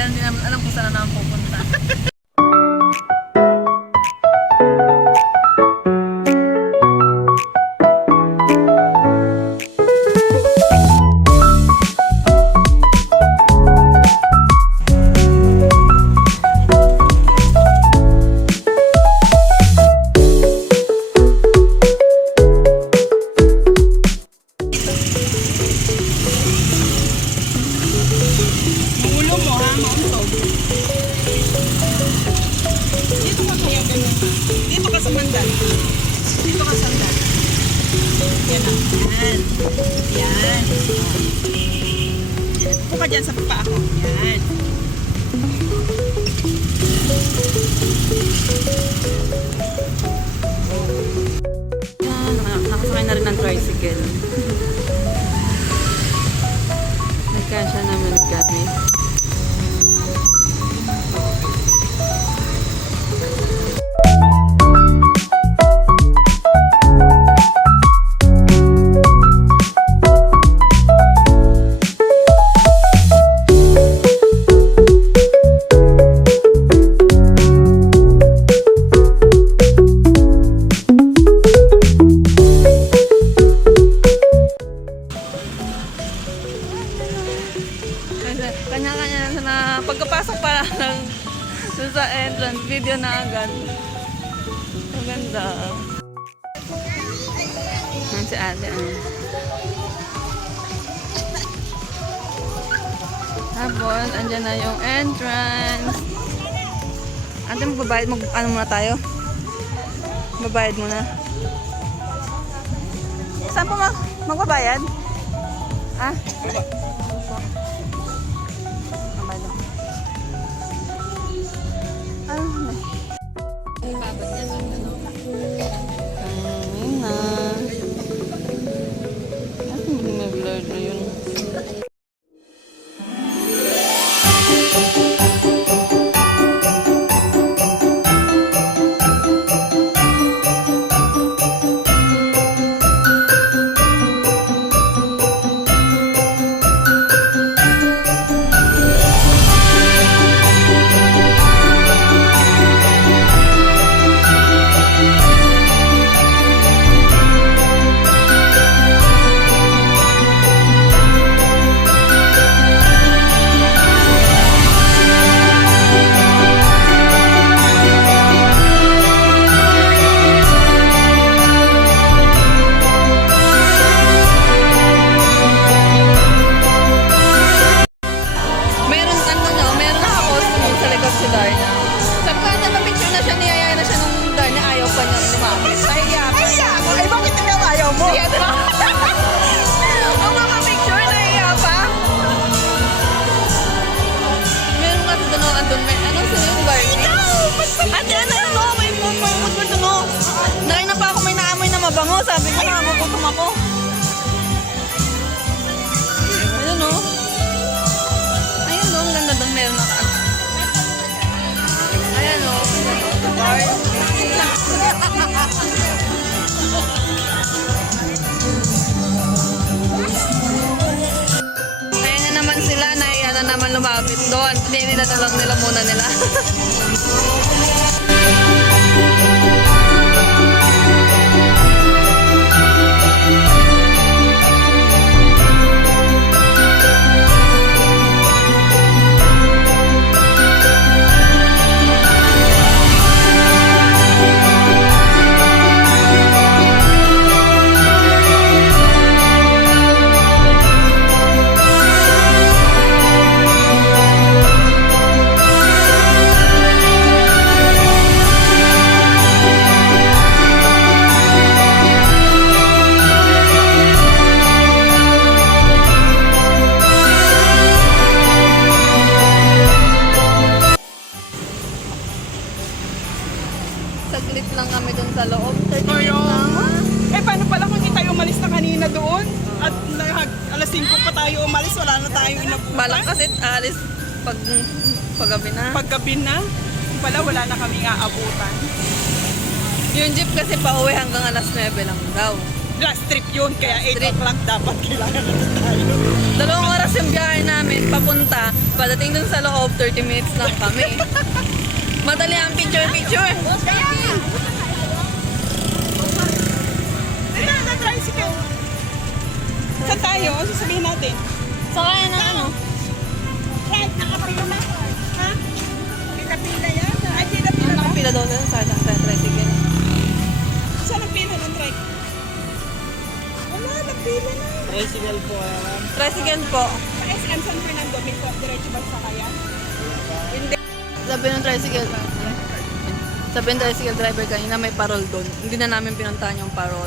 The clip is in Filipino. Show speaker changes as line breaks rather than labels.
Kaya hindi namin alam kung saan na namin pupunta.
mong tubig. Dito ka kaya ganun. Dito ka sa mandal. Dito ka sa mandal. Yan ang. Yan. Yan. Upo ka dyan sa papa ako. Yan.
Nakasakay na rin ng tricycle. So sa entrance, video na agad. Maganda. Ang si ate. Ano. Tapos, andyan na yung entrance. Ate, magbabayad, mag, ano muna tayo? Babayad muna. Saan po mag, magbabayad? Ah? Lord, yun. doon, pinili na lang nila muna nila. Balak kasi alis pag paggabi na.
Paggabi na. Pala wala na kaming aabutan.
Yung jeep kasi pauwi hanggang alas 9 lang daw.
Last trip yun, kaya Last 8
trip.
o'clock dapat kailangan na tayo.
Dalawang oras yung biyahe namin, papunta. Padating dun sa loob, 30 minutes lang kami. Madali ang picture-picture.
Tara, na-tricycle. Tayo? Sasabihin natin.
Sa kaya na ano?
Right, nakapila na. Ha? Pila-pila yan. Ay, pila-pila na.
Nakapila daw sa sa sa tricycle.
Saan ang pila ng trike? Wala, napila na.
Tricycle po. ah.
Tricycle po.
Sa SM San Fernando, may diretso ba sa kaya?
Sabi ng tricycle, sabi ng tricycle driver kanina may parol doon. Hindi na namin pinuntahan yung parol.